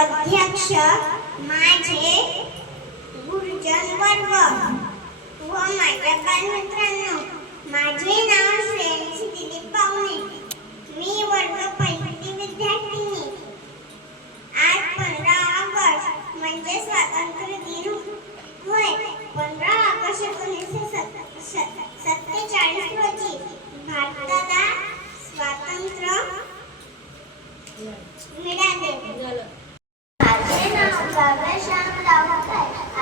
अध्यक्ष माझे गुरुजन वर्ग व माझ्या बालमित्रांनो, माझे नाव श्रेयांशी दिलीप पावणे. मी वर्ग पहिली विद्यार्थिनी. आज 15 ऑगस्ट म्हणजे स्वातंत्र्य दिन होय. 15 ऑगस्ट 1947 रोजी भारताला स्वातंत्र्य मिळाले. माझे नाव काव्या श्यामराव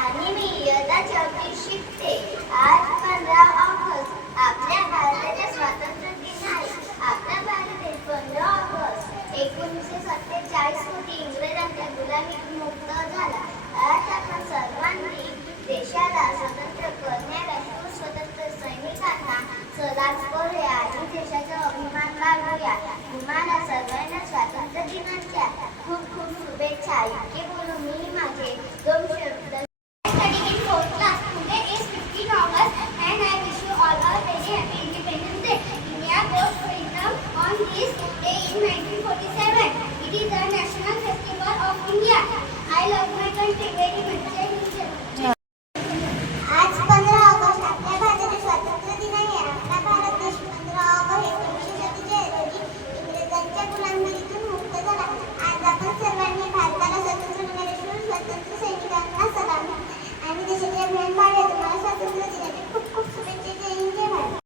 आणि मी इयत्ता 4थी शिकते. आज 15 ऑगस्ट आपल्या भारताच्या स्वातंत्र्य दिन आहे. आपला भारत देश 15 ऑगस्ट 1947 रोजी इंग्रजांच्या गुलामीत मुक्त झाला. आज आपण सर्वांनी देशाला स्वतंत्र करणाऱ्या शूर स्वतंत्र सैनिकांना सलाम करूया आणि देशाचा अभिमान वाढवूया. तुम्हाला सर्वांना स्वातंत्र्य दिनाच्या खूप खूप शुभेच्छा. इतके बोलून मी माझे 2 शब्द studying in 4th class. Today is 15 August and I wish you all a very happy Independence Day. India got freedom on this day in 1947. It is the national festival of India. I love my country very much.